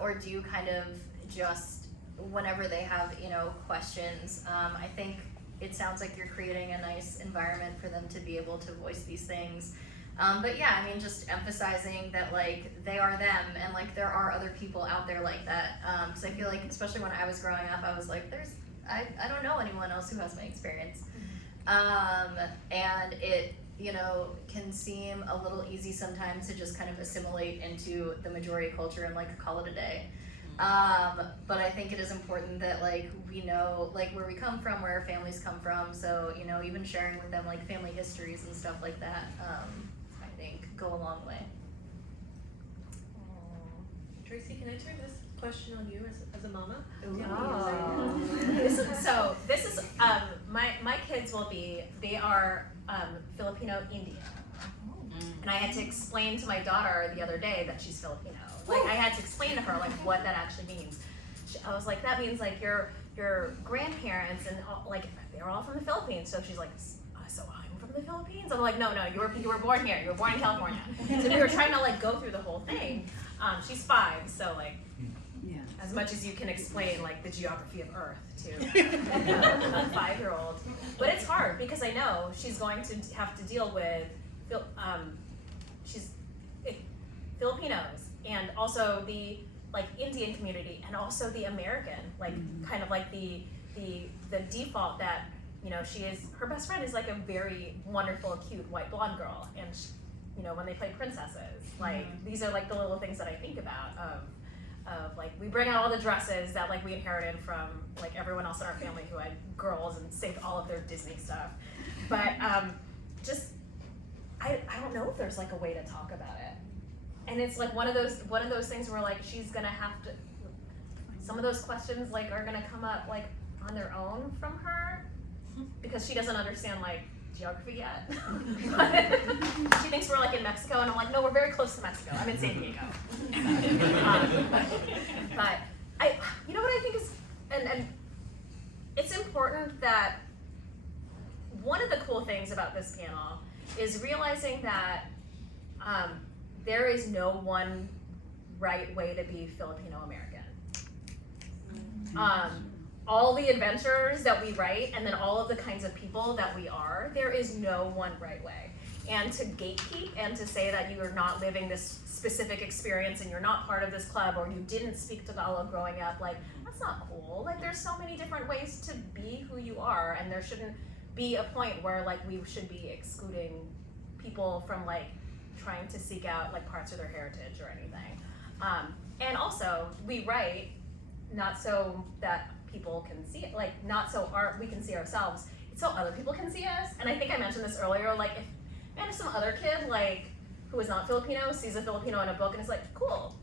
or do kind of just whenever they have questions, I think it sounds like you're creating a nice environment for them to be able to voice these things, but yeah, I mean, just emphasizing that they are them, and there are other people out there like that, because I feel especially when I was growing up, I was I don't know anyone else who has my experience, and it can seem a little easy sometimes to just kind of assimilate into the majority culture and call it a day. But I think it is important that we know where we come from, where our families come from. So even sharing with them family histories and stuff like that, I think go a long way. Tracy, can I turn this question on you as a mama? Oh. This is my kids they are Filipino Indian. And I had to explain to my daughter the other day that she's Filipino. Like, I had to explain to her, like, what that actually means. I was like, that means, like, your grandparents and, like, they're all from the Philippines. So she's like, so I'm from the Philippines? I'm like, no, you were born here. You were born in California. So we were trying to, like, go through the whole thing. She's 5, so, like, as much as you can explain, like, the geography of Earth to a 5-year-old. But it's hard because I know she's going to have to deal with Filipinos and also the, like, Indian community and also the American, like, kind of like the default that, you know, her best friend is, like, a very wonderful, cute, white blonde girl. And, you know, when they play princesses, like, these are, like, the little things that I think about of like, we bring out all the dresses that, like, we inherited from, like, everyone else in our family who had girls and saved all of their Disney stuff. But just, I don't know if there's, like, a way to talk about it. And it's, like, one of those things where, like, she's gonna have to, some of those questions, like, are gonna come up, like, on their own from her because she doesn't understand, like, geography yet. She thinks we're, like, in Mexico, and I'm like, no, we're very close to Mexico. I'm in San Diego. But you know what I think is, and it's important that one of the cool things about this panel is realizing that there is no one right way to be Filipino American. All the adventures that we write and then all of the kinds of people that we are, there is no one right way. And to gatekeep and to say that you are not living this specific experience and you're not part of this club or you didn't speak Tagalog growing up, like, that's not cool. Like, there's so many different ways to be who you are, and there shouldn't be a point where, like, we should be excluding people from, like, trying to seek out, like, parts of their heritage or anything. And also, we write not so that people can see it, like, not so we can see ourselves, it's so other people can see us. And I think I mentioned this earlier, like, if some other kid, like, who is not Filipino sees a Filipino in a book and is like, cool,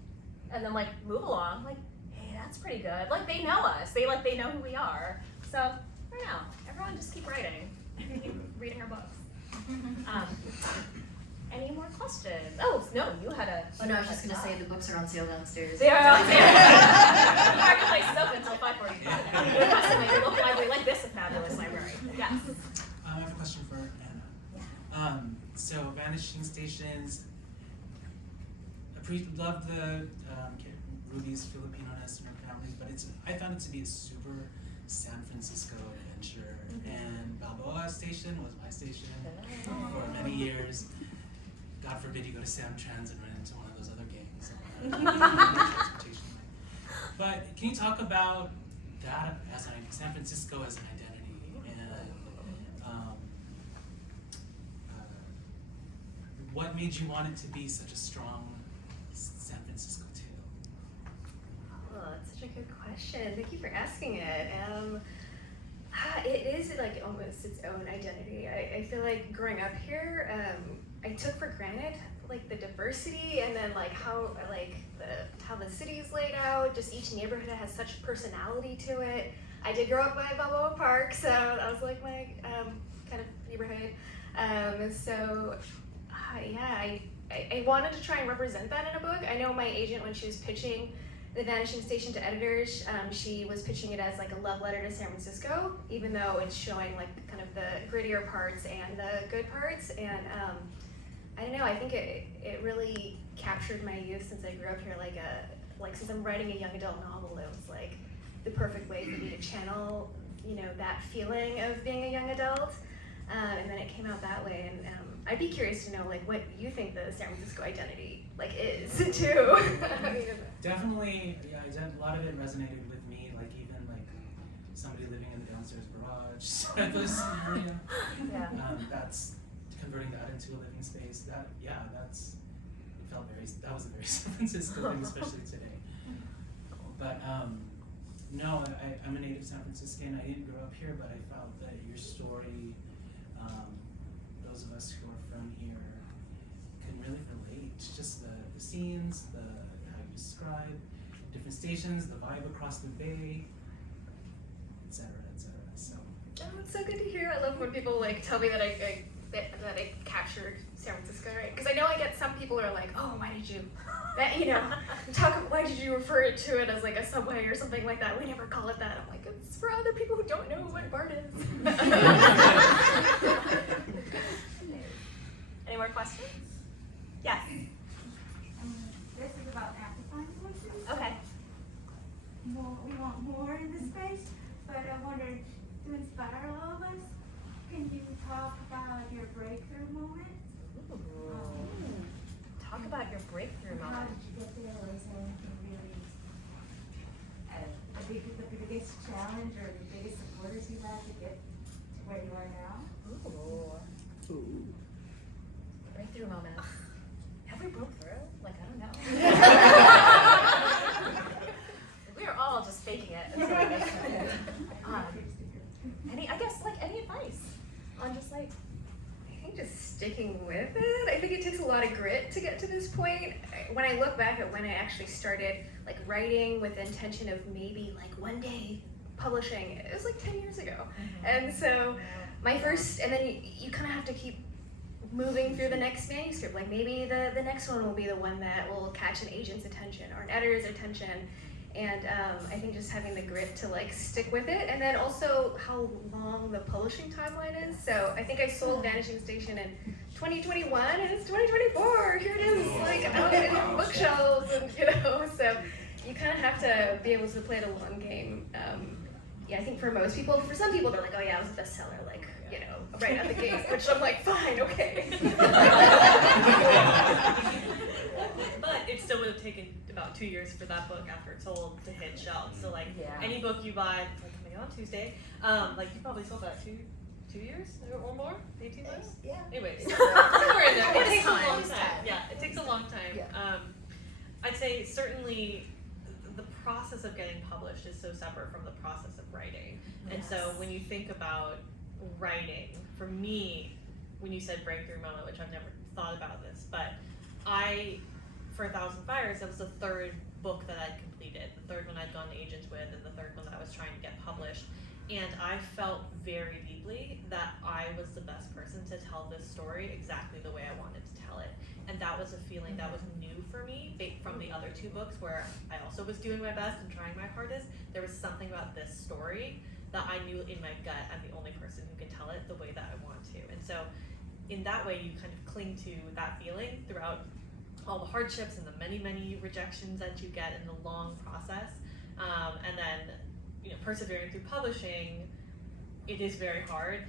and then, like, move along, like, hey, that's pretty good. Like, they know us, they know who we are. So, I don't know, everyone just keep writing, keep reading our books. Any more questions? Oh, no, you had a... Oh no, I was just gonna say the books are on sale downstairs. They are on sale. Marketplace is open until 5:45. Your local library, like this, a fabulous library. Yes. I have a question for Anna. So Vanishing Stations, love the Ruby's Filipino-ness in her families, but I found it to be a super San Francisco adventure. And Balboa Station was my station for many years. God forbid you go to Sam Trans and run into one of those other gangs. Transportation. But can you talk about that as San Francisco as an identity, and what made you want it to be such a strong San Francisco tale? Oh, that's such a good question. Thank you for asking it. It is, like, almost its own identity. I feel like growing up here, I took for granted, like, the diversity and then, like, how the city is laid out. Just each neighborhood has such personality to it. I did grow up by Balboa Park, so that was, like, my kind of neighborhood. I wanted to try and represent that in a book. I know my agent, when she was pitching The Vanishing Station to editors, she was pitching it as, like, a love letter to San Francisco, even though it's showing, like, kind of the grittier parts and the good parts. And I don't know, I think it really captured my youth since I grew up here. Like since I'm writing a young adult novel, it was, like, the perfect way for me to channel, you know, that feeling of being a young adult. And then it came out that way. And I'd be curious to know, like, what you think the San Francisco identity, like, is too. Definitely, yeah, a lot of it resonated with me, like, even, like, somebody living in the downstairs garage scenario. Yeah. That's converting that into a living space. That was a very San Francisco thing, especially today. But no, I'm a native San Franciscan. I didn't grow up here, but I felt that your story, those of us who are from here, can really relate. Just the scenes, how you describe different stations, the vibe across the bay, etc., etc. So. Oh, it's so good to hear. I love when people, like, tell me that that it captured San Francisco, right? Because I know I get some people who are like, oh, why did you, why did you refer it to it as like a subway or something like that? We never call it that. I'm like, it's for other people who don't know what BART is. Any more questions? Yes. This is about amplifying voices. Okay. We want more in this space, but I wondered, to inspire all of us, can you talk about your breakthrough moment? Talk about your breakthrough How moment. did you get there? Was there anything really, the biggest challenge or the biggest supporters you had to get to where you are now? Ooh. Breakthrough moment. Have we broke through? Like, I don't know. We are all just faking it until we make it. Any advice on just like, I think just sticking with it. I think it takes a lot of grit to get to this point. When I look back at when I actually started like writing with the intention of maybe like one day publishing, it was like 10 years ago. And so my first, and then you kind of have to keep moving through the next manuscript. Like maybe the next one will be the one that will catch an agent's attention or an editor's attention. And I think just having the grit to like stick with it, and then also how long the publishing timeline is. So I think I sold Vanishing Station in 2021, and it's 2024. Here it is, like out in bookshelves, and so you kind of have to be able to play the long game. Yeah, I think for most people, for some people, they're like, oh yeah, I was a bestseller, like right out the gate, which I'm like, fine, okay. But it still would have taken about 2 years for that book after it sold to hit shelves. So like any book you buy, it's like coming out on Tuesday, like you probably sold that 2 years or more, 18 months. yeah. Anyways, somewhere in there. It takes a time. long It's time. time. Yeah, it takes a long time. Yeah. I'd say certainly the process of getting published is so separate from the process of writing. And so when you think about writing, for me, when you said breakthrough moment, which I've never thought about this, but for 1,000 Fires, that was the third book that I'd completed, the third one I'd gone to agents with, and the third one that I was trying to get published. And I felt very deeply that I was the best person to tell this story exactly the way I wanted to tell it. And that was a feeling that was new for me from the other two books, where I also was doing my best and trying my hardest. There was something about this story that I knew in my gut I'm the only person who can tell it the way that I want to. And so in that way, you kind of cling to that feeling throughout all the hardships and the many, many rejections that you get in the long process. And then, persevering through publishing, it is very hard.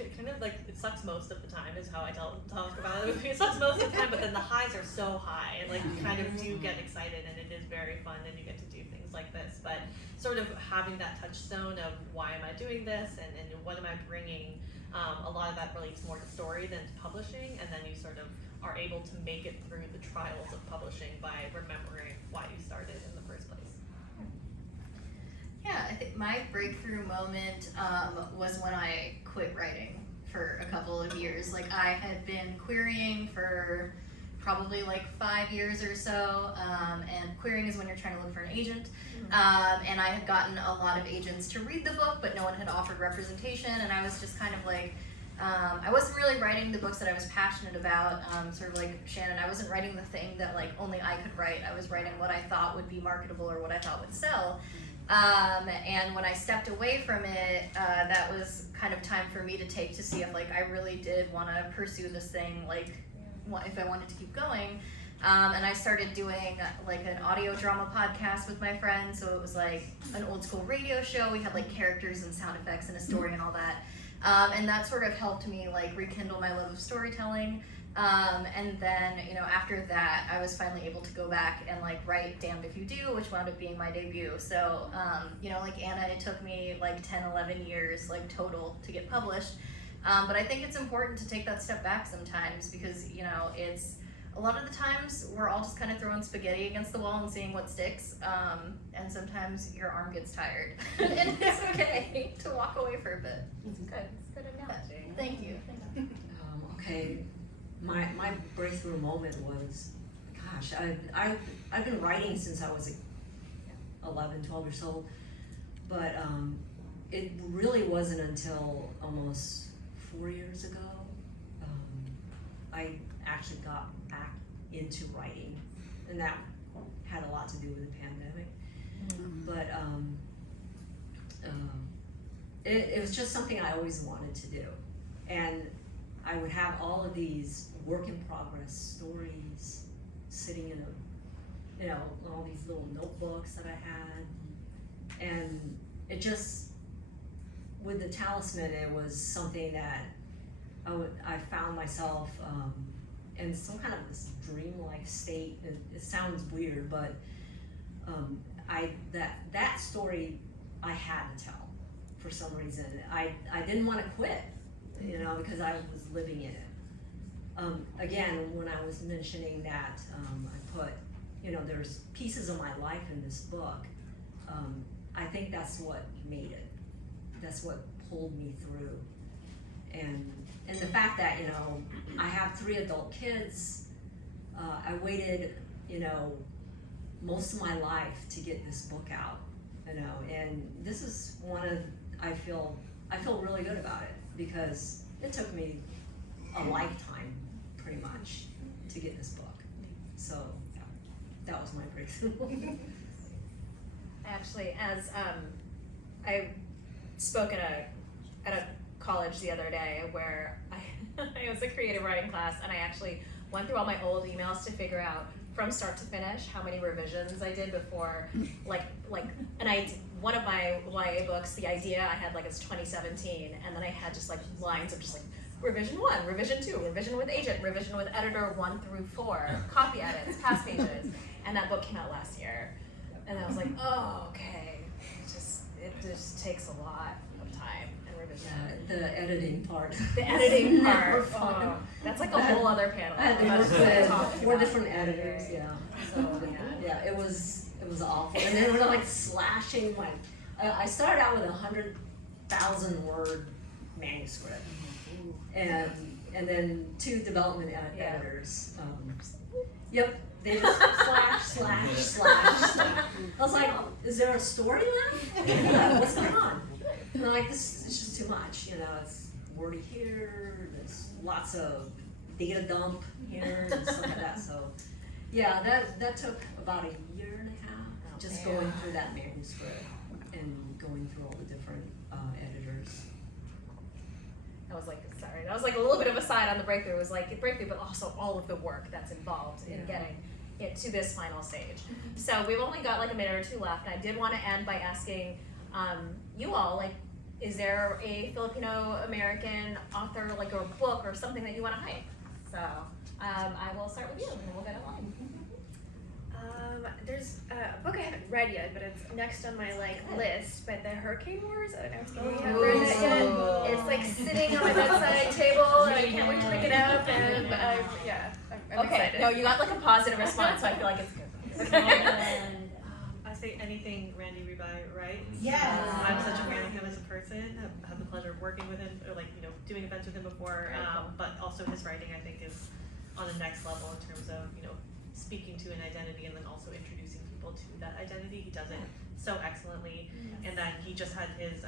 It kind of like, it sucks most of the time is how I talk about it. It sucks most of the time, but then the highs are so high, and like you kind of do get excited, and it is very fun, and you get to do things like this. But sort of having that touchstone of why am I doing this, and what am I bringing, a lot of that relates more to story than to publishing, and then you sort of are able to make it through the trials of publishing by remembering why you started in the first place. Yeah, I think my breakthrough moment was when I quit writing for a couple of years. Like, I had been querying for probably like 5 years or so, and querying is when you're trying to look for an agent. And I had gotten a lot of agents to read the book, but no one had offered representation, and I was just kind of like, I wasn't really writing the books that I was passionate about, sort of like Shannon. I wasn't writing the thing that like only I could write. I was writing what I thought would be marketable or what I thought would sell. And when I stepped away from it, that was kind of time for me to take to see if like I really did want to pursue this thing, like if I wanted to keep going. And I started doing like an audio drama podcast with my friends. So it was like an old school radio show. We had like characters and sound effects and a story and all that. And that sort of helped me like rekindle my love of storytelling. And then, after that, I was finally able to go back and like write Damned If You Do, which wound up being my debut. So, like Anna, it took me like 10, 11 years like total to get published. But I think it's important to take that step back sometimes because, it's a lot of the times we're all just kind of throwing spaghetti against the wall and seeing what sticks. And sometimes your arm gets tired and it's okay to walk away for a bit. It's good. It's a good analogy. Thank you. Okay, my breakthrough moment was, gosh, I've been writing since I was 11, 12 years old, but it really wasn't until almost 4 years ago I actually got back into writing, and that had a lot to do with the pandemic. But it was just something I always wanted to do, and I would have all of these work in progress stories sitting in a, you know, all these little notebooks that I had, and it just, with the talisman, it was something that I found myself in some kind of this dreamlike state. It sounds weird, but that story I had to tell for some reason. I didn't want to quit, you know, because I was living in it. Again, when I was mentioning that, I put, you know, there's pieces of my life in this book. I think that's what made it. That's what pulled me through. And the fact that, you know, I have 3 adult kids, I waited, you know, most of my life to get this book out, you know, and this is one of, I feel really good about it, because it took me a lifetime, pretty much, to get this book. So, yeah, that was my breakthrough. Actually, as I spoke at a college the other day where it was a creative writing class, and I actually went through all my old emails to figure out from start to finish how many revisions I did before, one of my YA books, the idea I had it's 2017, and then I had just lines of just revision 1, revision 2, revision with agent, revision with editor 1 through 4, copy edits, past pages, and that book came out last year, and I was like, oh, okay, it just takes a lot of time and revision. Yeah, the editing part. The editing Never part, fun. that's like a whole other panel. I had to work with 4 different editors, yeah. So, Yeah. it was awful. And then we're slashing I started out with 100,000 word manuscript, and then 2 development editors. Yep, they just slash. I was like, is there a story left? What's going on? And I'm like, this is just too much. You know, it's wordy here. There's lots of data dump here and stuff like that. So, yeah, that took about a year and a half, just going through that manuscript and going through all the different editors. That was a little bit of a side on the breakthrough. It was breakthrough, but also all of the work that's involved in getting it to this final stage. So we've only got a minute or 2 left, and I did want to end by asking you all, is there a Filipino American author, or book or something that you want to hype? So I will start with you, and then we'll get it on. There's a book I haven't read yet, but it's next on my list. But the Hurricane Wars. I don't know if you have read that yet. It's sitting on my bedside table, and I can't wait to pick it up. And I'm excited. No, you got a positive response, so I feel like it's good. I say anything Randy Rebai writes. Yes. I'm such a fan of him as a person. I've had the pleasure of working with him, or doing events with him before. But also his writing, I think, is on the next level in terms of speaking to an identity and then also introducing people to that identity. He does it so excellently. And then he just had his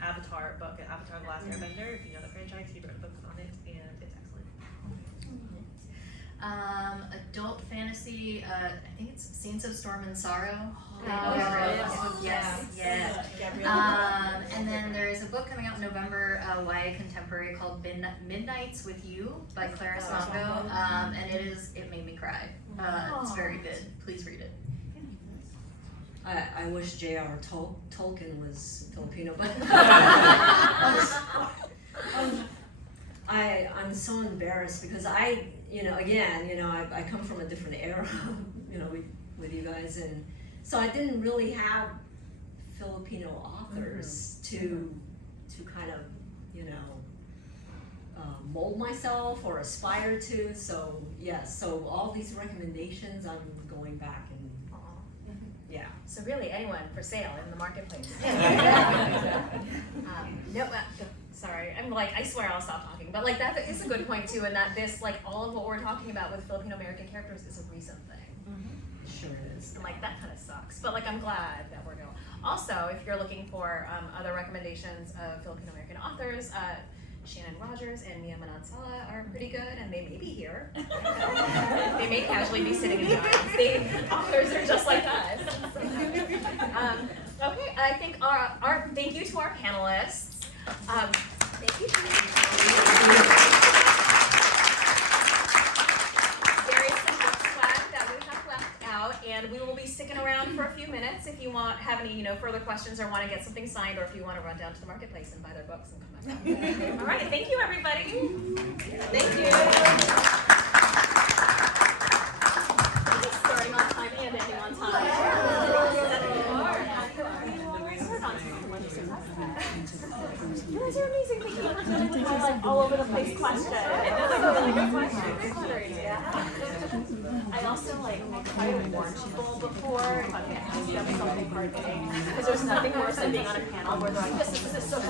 Avatar book, Avatar: The Last Airbender. If you know the franchise, he wrote books on it, and it's excellent. Adult fantasy, I think it's Saints of Storm and Sorrow. Yes. And then there is a book coming out in November, YA contemporary called Midnights with You by Clara Songo, and it made me cry. It's very good. Please read it. I wish J.R. Tolkien was Filipino, but I'm so embarrassed because I come from a different era, with you guys, and so I didn't really have Filipino authors to kind of, mold myself or aspire to. So so all these recommendations, I'm going back and So really, anyone for sale in the marketplace. Sorry, I swear I'll stop talking, but that is a good point too, and that this, all of what we're talking about with Filipino American characters is a recent thing. Sure is. And that kind of sucks, but I'm glad that we're doing. Also, if you're looking for other recommendations of Filipino American authors, Shannon Rogers and Mia Manansala are pretty good, and they may be here. They may casually be sitting in the audience. The authors are just like us. Okay, I think our thank you to our panelists. Thank you. There is some book swag that we have left out, and we will be sticking around for a few minutes if you have any further questions or want to get something signed, or if you want to run down to the marketplace and buy their books and come back out. All right, thank you, everybody. Thank you. Starting on time and ending on time. You guys are amazing. Thank you for doing my all over the place question. That's a really good question. I also try to warn people before if I'm going to ask them something hard, because there's nothing worse than being on a panel where they're like, this is so